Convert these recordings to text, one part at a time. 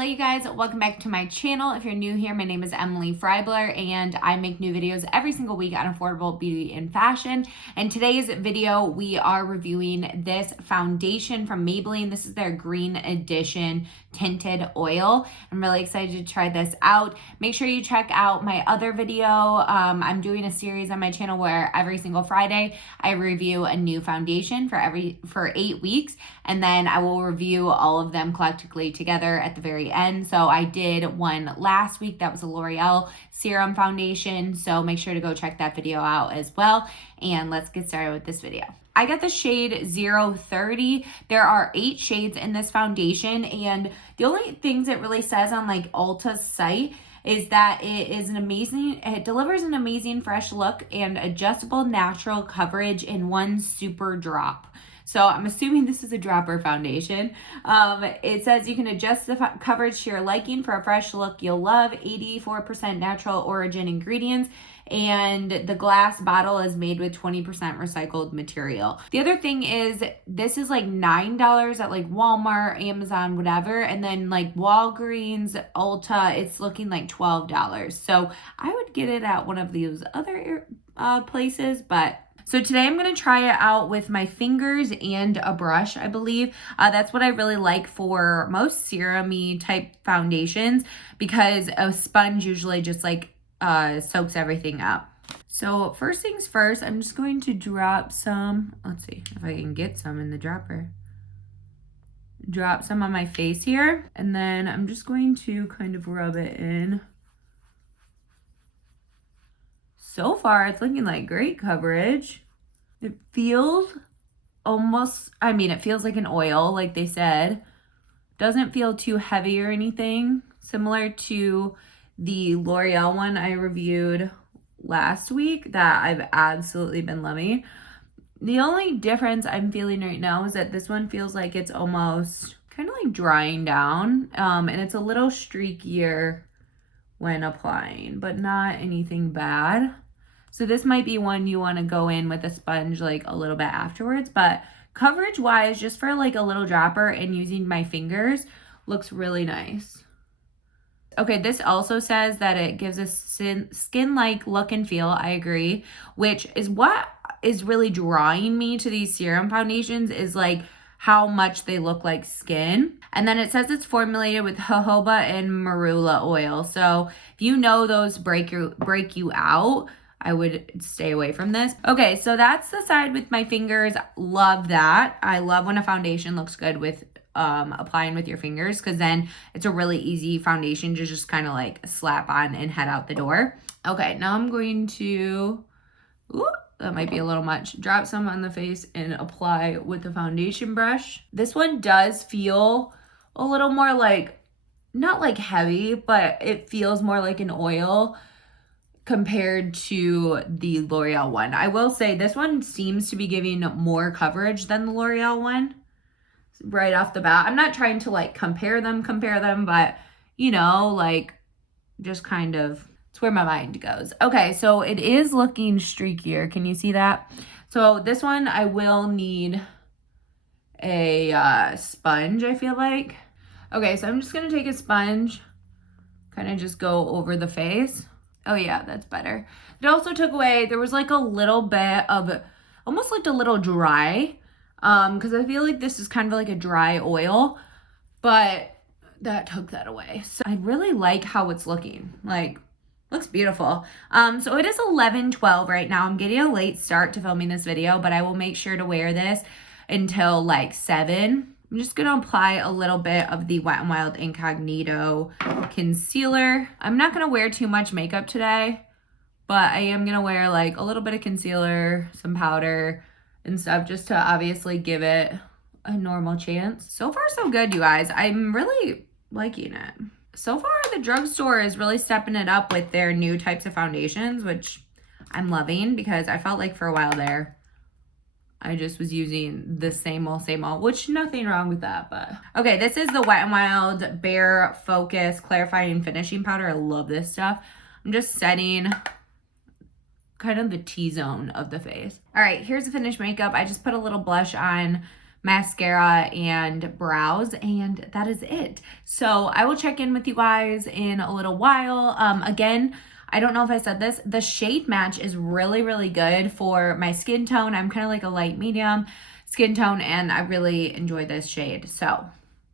Hello you guys, welcome back to my channel. If you're new here, my name is Emily Freybler and I make new videos every single week on affordable beauty and fashion. In today's video, we are reviewing this foundation from Maybelline. This is their green edition tinted oil. I'm really excited to try this out. Make sure you check out my other video. I'm doing a series on my channel where every single Friday I review a new foundation for 8 weeks, and then I will review all of them collectively together at the very end. So I did one last week that was a L'Oreal Serum foundation, so make sure to go check that video out as well. And let's get started with this video. I got the shade 030. There are 8 shades in this foundation, and the only things it really says on like Ulta's site is that it delivers an amazing fresh look and adjustable natural coverage in one super drop. So I'm assuming this is a dropper foundation. It says you can adjust the coverage to your liking for a fresh look you'll love. 84% natural origin ingredients, and the glass bottle is made with 20% recycled material. The other thing is this is like $9 at like Walmart, Amazon, whatever, and then like Walgreens, Ulta, it's looking like $12. So I would get it at one of these other places, but so today I'm going to try it out with my fingers and a brush, I believe. That's what I really like for most serum-y type foundations, because a sponge usually just like soaks everything up. So first things first, I'm just going to drop some, let's see if I can get some in the dropper. Drop some on my face here, and then I'm just going to kind of rub it in. So far, it's looking like great coverage. It feels almost, it feels like an oil, like they said. Doesn't feel too heavy or anything. Similar to the L'Oreal one I reviewed last week that I've absolutely been loving. The only difference I'm feeling right now is that this one feels like it's almost kind of like drying down. And it's a little streakier when applying, but not anything bad. So this might be one you want to go in with a sponge like a little bit afterwards, but coverage wise, just for like a little dropper and using my fingers, looks really nice. Okay, this also says that it gives a skin-like look and feel. I agree, which is what is really drawing me to these serum foundations, is like how much they look like skin. And then it says it's formulated with jojoba and marula oil. So if you know those break you out, I would stay away from this. Okay, so that's the side with my fingers. Love that. I love when a foundation looks good with applying with your fingers, because then it's a really easy foundation to just kind of like slap on and head out the door. Okay, now I'm going to, that might be a little much, drop some on the face and apply with the foundation brush. This one does feel a little more like, not like heavy, but it feels more like an oil compared to the L'Oreal one. I will say this one seems to be giving more coverage than the L'Oreal one right off the bat. I'm not trying to like compare them, but you know, like just kind of, it's where my mind goes. Okay, so it is looking streakier. Can you see that? So this one I will need a sponge, I feel like. Okay, so I'm just gonna take a sponge, kind of just go over the face. Oh yeah, that's better. It also took away, there was like a little bit of, almost like a little dry, because I feel like this is kind of like a dry oil, but that took that away. So I really like how it's looking, like, looks beautiful. So it is 11:12 right now. I'm getting a late start to filming this video, but I will make sure to wear this until like 7. I'm just going to apply a little bit of the Wet n Wild Incognito concealer. I'm not going to wear too much makeup today, but I am going to wear like a little bit of concealer, some powder and stuff, just to obviously give it a normal chance. So far, so good, you guys. I'm really liking it. So far, the drugstore is really stepping it up with their new types of foundations, which I'm loving, because I felt like for a while there, I just was using the same old, which nothing wrong with that, but. Okay, this is the Wet n Wild Bare Focus Clarifying Finishing Powder. I love this stuff. I'm just setting kind of the T-zone of the face. All right, here's the finished makeup. I just put a little blush on mascara and brows, and that is it. So I will check in with you guys in a little while. Again, I don't know if I said this, the shade match is really, really good for my skin tone. I'm kind of like a light medium skin tone, and I really enjoy this shade. So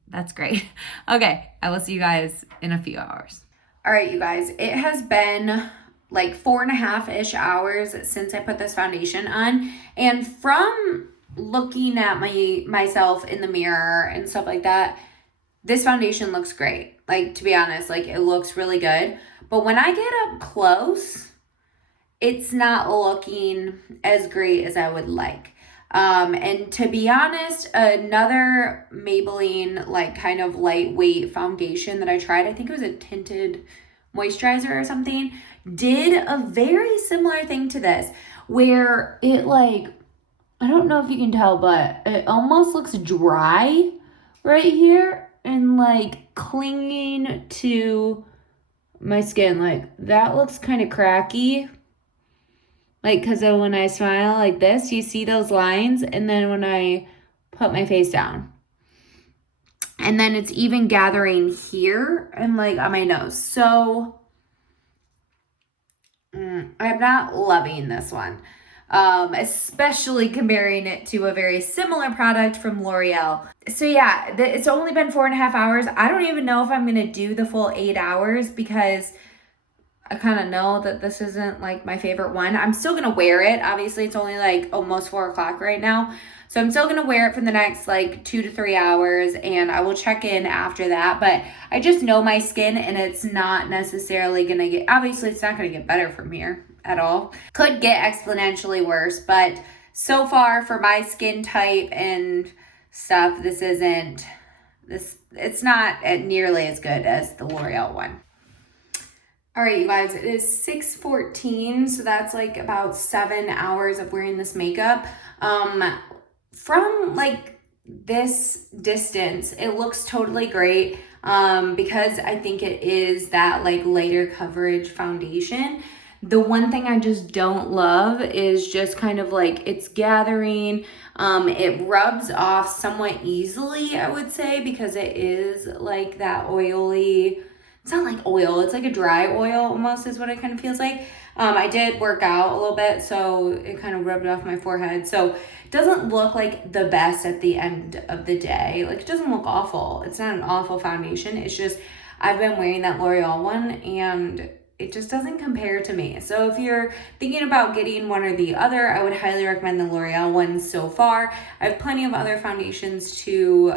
that's great. Okay, I will see you guys in a few hours. All right, you guys, it has been like 4.5-ish hours since I put this foundation on, and from looking at myself in the mirror and stuff like that, this foundation looks great. Like, to be honest, like, it looks really good. But when I get up close, it's not looking as great as I would like. And to be honest, another Maybelline, like, kind of lightweight foundation that I tried, I think it was a tinted moisturizer or something, did a very similar thing to this, where it, like, I don't know if you can tell, but it almost looks dry right here and like clinging to my skin. Like, that looks kind of cracky. Like, because when I smile like this, you see those lines, and then when I put my face down. And then it's even gathering here and like on my nose. So I'm not loving this one. Especially comparing it to a very similar product from L'Oreal. So yeah, it's only been 4.5 hours. I don't even know if I'm going to do the full 8 hours because I kind of know that this isn't like my favorite one. I'm still going to wear it. Obviously, it's only like almost 4 o'clock right now. So I'm still going to wear it for the next like 2 to 3 hours, and I will check in after that. But I just know my skin, and it's not necessarily going to get, obviously it's not going to get better from here at all. Could get exponentially worse, but so far for my skin type and stuff, it's not nearly as good as the L'Oreal one. All right, you guys, it is 6:14, so that's like about 7 hours of wearing this makeup. From like this distance, it looks totally great because I think it is that like lighter coverage foundation. The one thing I just don't love is just kind of like it's gathering. It rubs off somewhat easily, I would say, because it is like that oily. It's not like oil, it's like a dry oil almost is what it kind of feels like. I did work out a little bit, so it kind of rubbed off my forehead. So it doesn't look like the best at the end of the day. Like, it doesn't look awful. It's not an awful foundation. It's just, I've been wearing that L'Oreal one, and it just doesn't compare to me. So if you're thinking about getting one or the other, I would highly recommend the L'Oreal one so far. I have plenty of other foundations to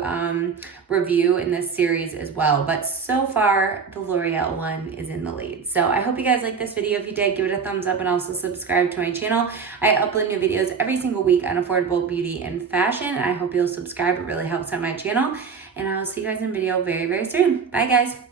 review in this series as well, but so far the L'Oreal one is in the lead. So I hope you guys like this video. If you did, give it a thumbs up and also subscribe to my channel. I upload new videos every single week on affordable beauty and fashion, and I hope you'll subscribe. It really helps out my channel, and I will see you guys in a video very, very soon. Bye, guys.